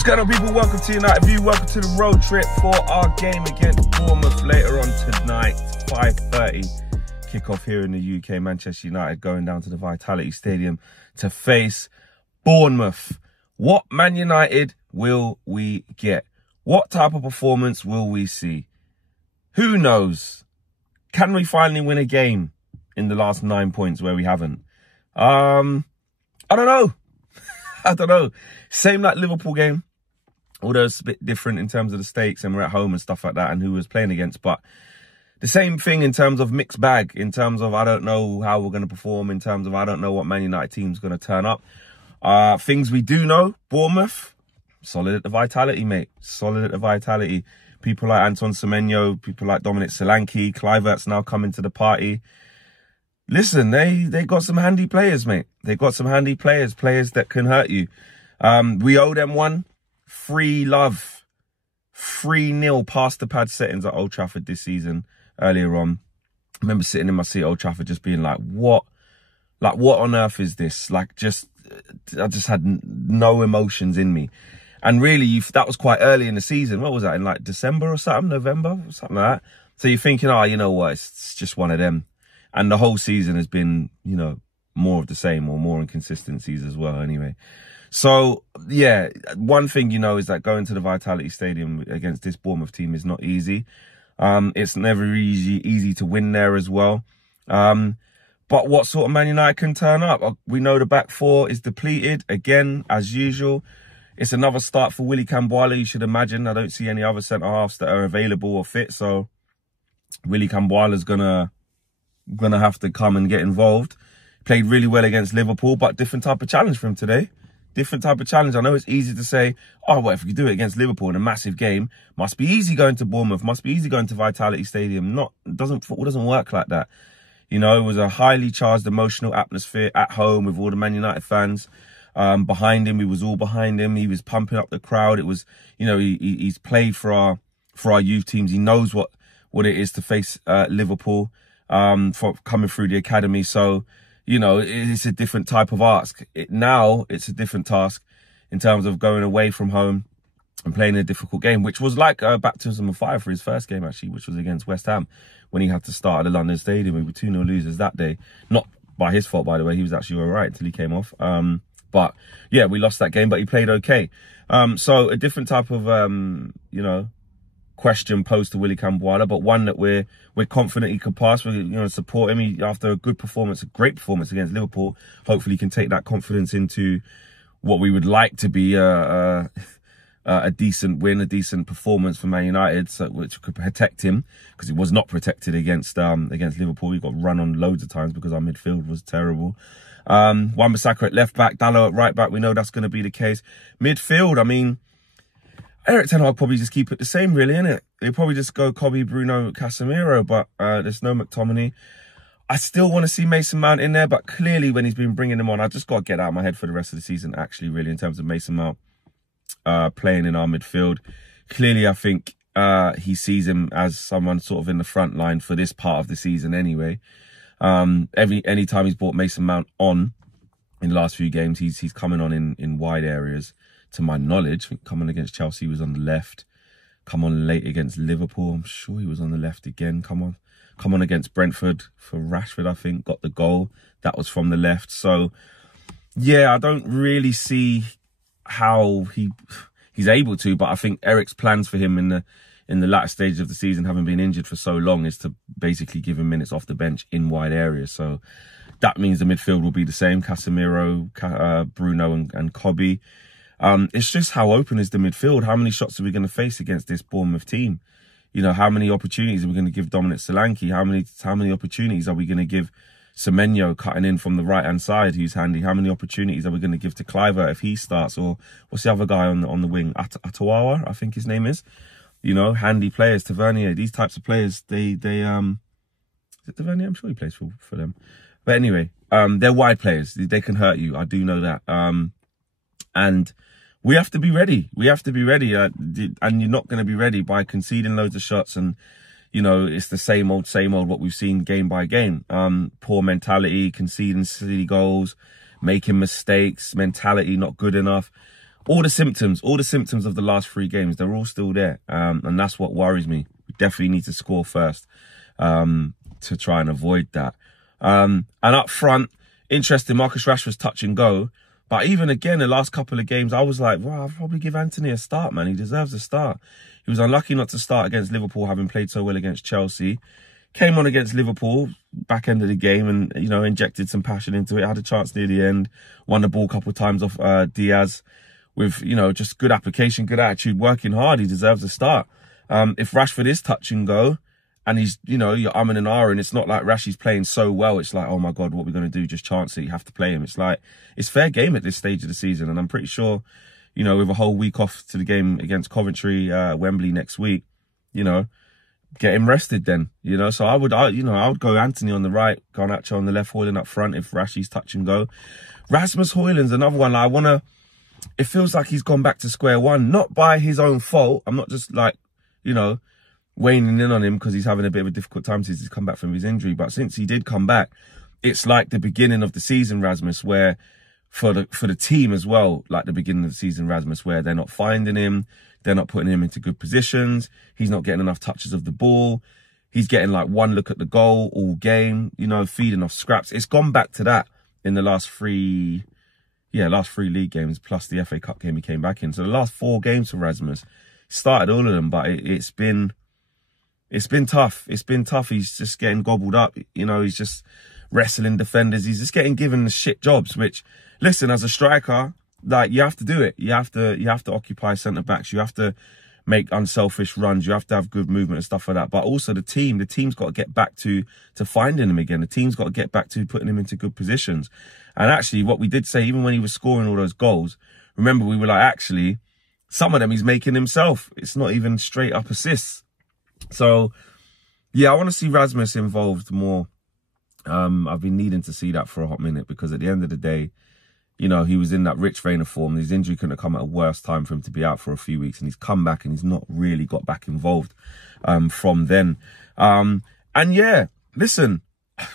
What's going on, people? Welcome to United View. Welcome to the road trip for our game against Bournemouth later on tonight, 5:30. Kick-off here in the UK. Manchester United going down to the Vitality Stadium to face Bournemouth. What Man United will we get? What type of performance will we see? Who knows? Can we finally win a game in the last 9 points where we haven't? I don't know. I don't know. Same like Liverpool game, although it's a bit different in terms of the stakes and we're at home and stuff like that and who was playing against. But the same thing in terms of mixed bag, in terms of I don't know how we're going to perform, in terms of I don't know what Man United team's going to turn up. Things we do know, Bournemouth, solid at the Vitality, mate. Solid at the Vitality. People like Anton Semenyo, people like Dominic Solanke, Kluivert's now coming to the party. Listen, they got some handy players, mate. They got some handy players that can hurt you. We owe them one. Free love. 3-0 past the pad settings at Old Trafford this season earlier on. I remember sitting in my seat at Old Trafford just being like, what on earth is this? I just had no emotions in me. And really, that was quite early in the season. What was that, in like December or something? November or something like that? So you're thinking, oh, you know what? It's just one of them. And the whole season has been, you know, more of the same or more inconsistencies as well anyway. So, yeah, one thing you know is that going to the Vitality Stadium against this Bournemouth team is not easy. It's never easy to win there as well. But what sort of Man United can turn up? We know the back four is depleted, again, as usual. It's another start for Willy Kambwala, you should imagine. I don't see any other centre-halves that are available or fit, so Willy Kambwala's gonna have to come and get involved. Played really well against Liverpool, but different type of challenge for him today. Different type of challenge. I know it's easy to say, oh, well, if we do it against Liverpool in a massive game, must be easy going to Bournemouth, must be easy going to Vitality Stadium. Football doesn't work like that. You know, it was a highly charged emotional atmosphere at home with all the Man United fans behind him. We was all behind him. He was pumping up the crowd. It was, you know, he's played for our youth teams. He knows what it is to face Liverpool for coming through the academy. So, you know, it's a different type of ask. Now it's a different task in terms of going away from home and playing a difficult game, which was like a baptism of fire for his first game, actually, which was against West Ham when he had to start at the London Stadium. We were 2-0 losers that day. Not by his fault, by the way. He was actually all right until he came off. But yeah, we lost that game, but he played okay. So a different type of, you know, question posed to Willy Kambwala, but one that we're confident he could pass. We, you know, support him. After a good performance, a great performance against Liverpool, hopefully he can take that confidence into what we would like to be a decent win, a decent performance for Man United, which could protect him, because he was not protected against Liverpool. He got run on loads of times because our midfield was terrible. Wan-Bissaka at left back, Dalot at right back. We know that's going to be the case. Midfield, I mean, Erik ten Hag probably just keep it the same, really, innit? They probably just go Kobe, Bruno, Casemiro, but there's no McTominay. I still want to see Mason Mount in there, but clearly when he's been bringing him on, I just got to get out of my head for the rest of the season, actually, really, in terms of Mason Mount playing in our midfield. Clearly, I think he sees him as someone sort of in the front line for this part of the season anyway. Any time he's brought Mason Mount on in the last few games, he's coming on in wide areas. To my knowledge, I think coming against Chelsea, he was on the left. Come on late against Liverpool, I'm sure he was on the left again. Come on against Brentford for Rashford, I think, got the goal. That was from the left. So, yeah, I don't really see how he's able to, but I think Eric's plans for him in the latter stage of the season, having been injured for so long, is to basically give him minutes off the bench in wide areas. So that means the midfield will be the same: Casemiro, Bruno, and Kobe. It's just how open is the midfield? How many shots are we going to face against this Bournemouth team? You know, how many opportunities are we going to give Dominic Solanke? How many opportunities are we going to give Semenyo cutting in from the right-hand side, who's handy? How many opportunities are we going to give to Kluivert if he starts? Or what's the other guy on the wing? Atawawa, I think his name is. You know, handy players, Tavernier. These types of players, is it Tavernier? I'm sure he plays for them. But anyway, they're wide players. They can hurt you. I do know that. And we have to be ready. We have to be ready. And you're not going to be ready by conceding loads of shots. And, you know, it's the same old what we've seen game by game. Poor mentality, conceding silly goals, making mistakes, mentality not good enough. all the symptoms of the last 3 games, they're all still there. And that's what worries me. We definitely need to score first to try and avoid that. And up front, interesting, Marcus Rashford's touch and go. But even again, the last couple of games, I was like, well, I'll probably give Antony a start, man. He deserves a start. He was unlucky not to start against Liverpool, having played so well against Chelsea. Came on against Liverpool, back end of the game, and, you know, injected some passion into it. Had a chance near the end. Won the ball a couple of times off Diaz with, you know, just good application, good attitude, working hard. He deserves a start. If Rashford is touch and go, and he's, you know, you're umming and ahhing, it's not like Rashi's playing so well. It's like, oh my God, what are we going to do? Just chance it. You have to play him. It's like, it's fair game at this stage of the season. And I'm pretty sure, you know, with a whole week off to the game against Coventry, Wembley next week, you know, get him rested then, you know. So I would go Antony on the right, Garnacho on the left, Højlund up front if Rashi's touch and go. Rasmus Højlund's another one. It feels like he's gone back to square one, not by his own fault. I'm not just like, you know, waning in on him because he's having a bit of a difficult time since he's come back from his injury. But since he did come back, it's like the beginning of the season, Rasmus, where for the team as well, like the beginning of the season, Rasmus, where they're not finding him, they're not putting him into good positions, he's not getting enough touches of the ball, he's getting like one look at the goal all game, you know, feeding off scraps. It's gone back to that in the last 3 league games, plus the FA Cup game he came back in. So the last 4 games for Rasmus, started all of them, but it's been tough. It's been tough. He's just getting gobbled up. You know, he's just wrestling defenders. He's just getting given the shit jobs, which, listen, as a striker, like, you have to do it. You have to occupy centre backs. You have to make unselfish runs. You have to have good movement and stuff like that. But also the team's got to get back to finding him again. The team's got to get back to putting him into good positions. And actually, what we did say, even when he was scoring all those goals, remember, we were like, actually, some of them he's making himself. It's not even straight up assists. So, yeah, I want to see Rasmus involved more. I've been needing to see that for a hot minute because at the end of the day, you know, he was in that rich vein of form. His injury couldn't have come at a worse time for him to be out for a few weeks, and he's come back and he's not really got back involved from then. And yeah, listen,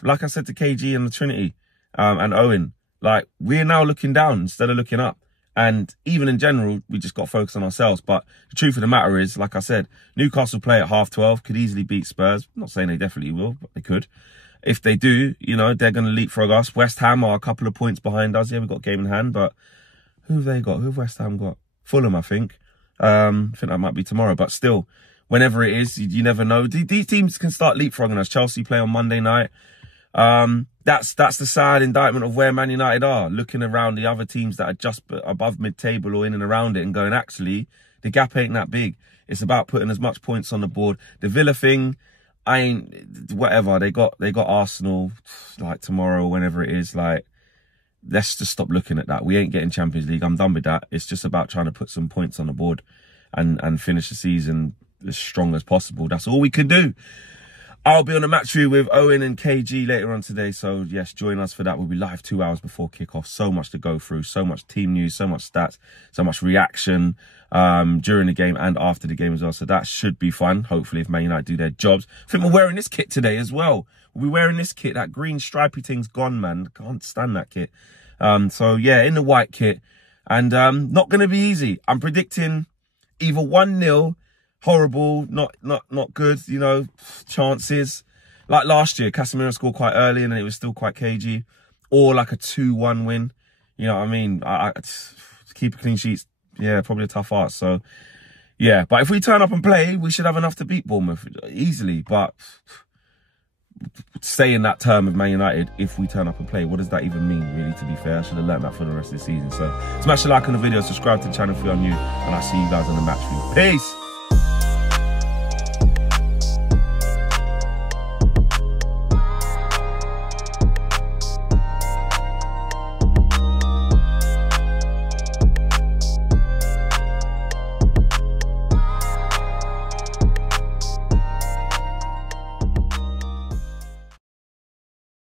like I said to KG and the Trinity and Owen, like, we're now looking down instead of looking up. And even in general, we just got to focus on ourselves. But the truth of the matter is, like I said, Newcastle play at 12:30, could easily beat Spurs. I'm not saying they definitely will, but they could. If they do, you know, they're going to leapfrog us. West Ham are a couple of points behind us. Yeah, we've got a game in hand, but who have they got? Who have West Ham got? Fulham, I think. I think that might be tomorrow. But still, whenever it is, you never know. These teams can start leapfrogging us. Chelsea play on Monday night. That's the sad indictment of where Man United are, looking around the other teams that are just above mid-table or in and around it and going, actually, the gap ain't that big. It's about putting as much points on the board. The Villa thing, whatever. They got Arsenal like tomorrow or whenever it is. Like, let's just stop looking at that. We ain't getting Champions League. I'm done with that. It's just about trying to put some points on the board and finish the season as strong as possible. That's all we can do. I'll be on a match review with Owen and KG later on today. So, yes, join us for that. We'll be live 2 hours before kickoff. So much to go through. So much team news, so much stats, so much reaction during the game and after the game as well. So that should be fun, hopefully, if Man United do their jobs. I think we're wearing this kit today as well. We'll be wearing this kit. That green stripy thing's gone, man. Can't stand that kit. So, yeah, in the white kit. And not going to be easy. I'm predicting either 1-0, horrible, not good, you know, chances. Like last year, Casemiro scored quite early and it was still quite cagey. Or like a 2-1 win. You know what I mean? Keep a clean sheets, yeah, probably a tough art. So, yeah. But if we turn up and play, we should have enough to beat Bournemouth easily. But saying that term of Man United, if we turn up and play, what does that even mean, really, to be fair? I should have learned that for the rest of the season. So, smash a like on the video, subscribe to the channel if you're new, and I'll see you guys on the match view. Peace!